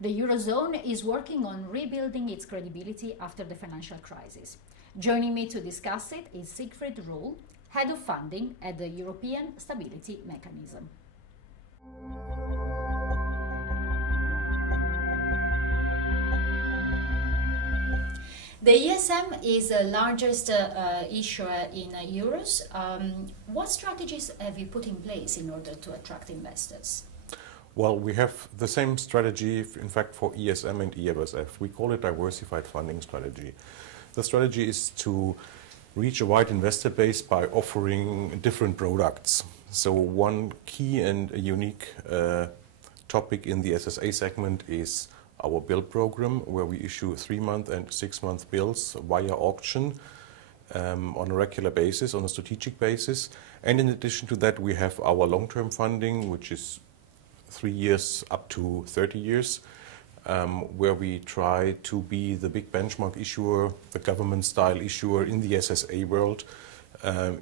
The Eurozone is working on rebuilding its credibility after the financial crisis. Joining me to discuss it is Siegfried Ruhl, Head of Funding at the European Stability Mechanism. The ESM is the largest issuer in euros. What strategies have you put in place in order to attract investors? Well, we have the same strategy, in fact, for ESM and EFSF. We call it diversified funding strategy. The strategy is to reach a wide investor base by offering different products. So one key and a unique topic in the SSA segment is our bill program, where we issue 3-month and 6-month bills via auction on a regular basis, on a strategic basis. And in addition to that, we have our long-term funding, which is 3 years up to 30 years, where we try to be the big benchmark issuer, the government-style issuer in the SSA world,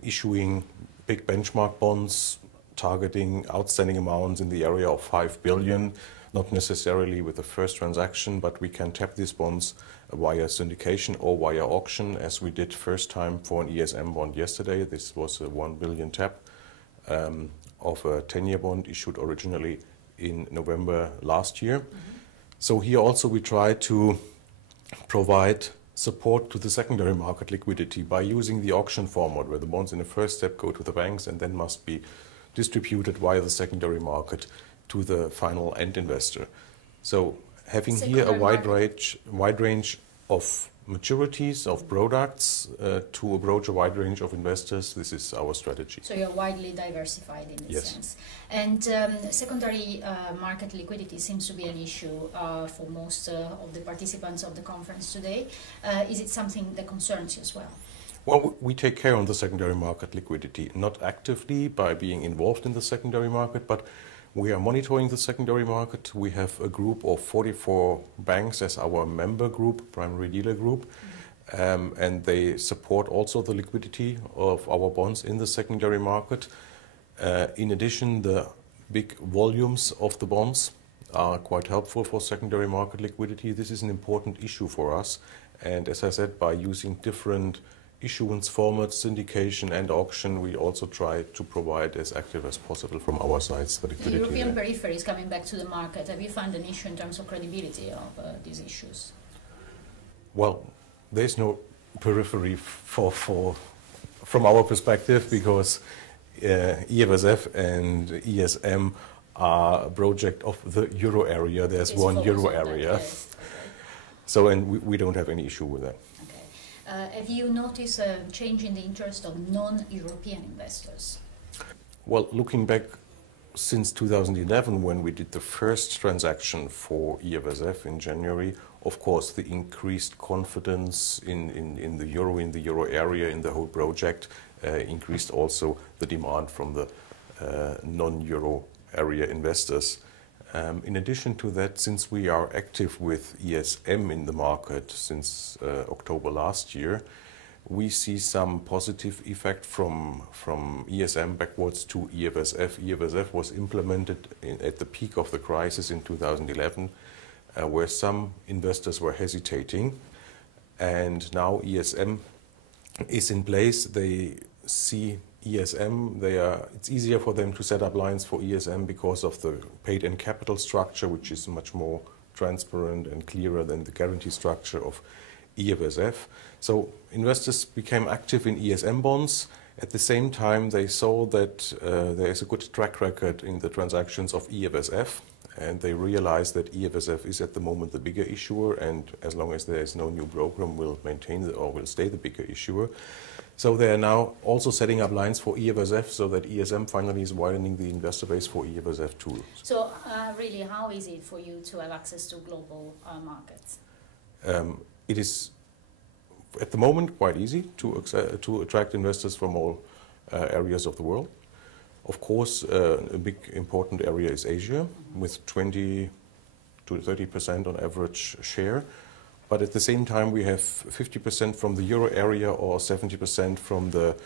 issuing big benchmark bonds, targeting outstanding amounts in the area of 5 billion, not necessarily with the first transaction, but we can tap these bonds via syndication or via auction, as we did first time for an ESM bond yesterday. This was a 1 billion tap of a 10-year bond issued originally in November last year. So here also we try to provide support to the secondary market liquidity by using the auction format, where the bonds in the first step go to the banks and then must be distributed via the secondary market to the final end investor. So having here a wide range of maturities, of products to approach a wide range of investors, this is our strategy. So you're widely diversified in this sense. And secondary market liquidity seems to be an issue for most of the participants of the conference today. Is it something that concerns you as well? Well, we take care of the secondary market liquidity, not actively by being involved in the secondary market, but we are monitoring the secondary market. We have a group of 44 banks as our member group, primary dealer group, and they support also the liquidity of our bonds in the secondary market. In addition, the big volumes of the bonds are quite helpful for secondary market liquidity. This is an important issue for us, and as I said, by using different issuance formats, syndication and auction, we also try to provide as active as possible from our sides the liquidity. The European periphery is coming back to the market. Have you found an issue in terms of credibility of these issues? Well, there's no periphery from our perspective, because EFSF and ESM are a project of the euro area. There's one euro area. Yes. So, and we don't have any issue with that. Have you noticed a change in the interest of non-European investors? Well, looking back since 2011, when we did the first transaction for EFSF in January, of course, the increased confidence in the euro area, in the whole project, increased also the demand from the non-euro area investors. In addition to that, since we are active with ESM in the market since October last year, we see some positive effect from ESM backwards to EFSF. EFSF was implemented at the peak of the crisis in 2011, where some investors were hesitating, and now ESM is in place. They see ESM, it's easier for them to set up lines for ESM because of the paid-in capital structure, which is much more transparent and clearer than the guarantee structure of EFSF. So investors became active in ESM bonds. At the same time, they saw that there is a good track record in the transactions of EFSF, and they realized that EFSF is at the moment the bigger issuer, and as long as there is no new program, will maintain or will stay the bigger issuer. So they are now also setting up lines for EFSF, so that ESM finally is widening the investor base for EFSF too. So really, how is it for you to have access to global markets? It is at the moment quite easy to attract investors from all areas of the world. Of course, a big important area is Asia, with 20 to 30% on average share. But at the same time, we have 50% from the euro area or 70% from the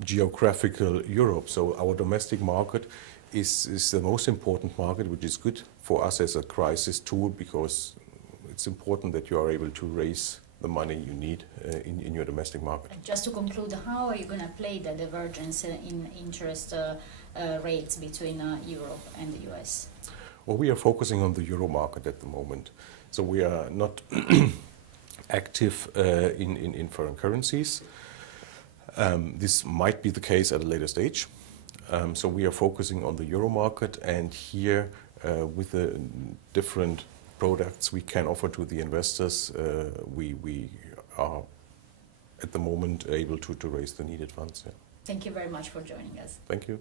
geographical Europe. So our domestic market is the most important market, which is good for us as a crisis tool, because it's important that you are able to raise the money you need in your domestic market. And just to conclude, how are you going to play the divergence in interest rates between Europe and the US? Well, we are focusing on the euro market at the moment. So we are not active in foreign currencies. This might be the case at a later stage. So we are focusing on the euro market, and here with the different products we can offer to the investors, we are at the moment able to raise the needed funds. Yeah. Thank you very much for joining us. Thank you.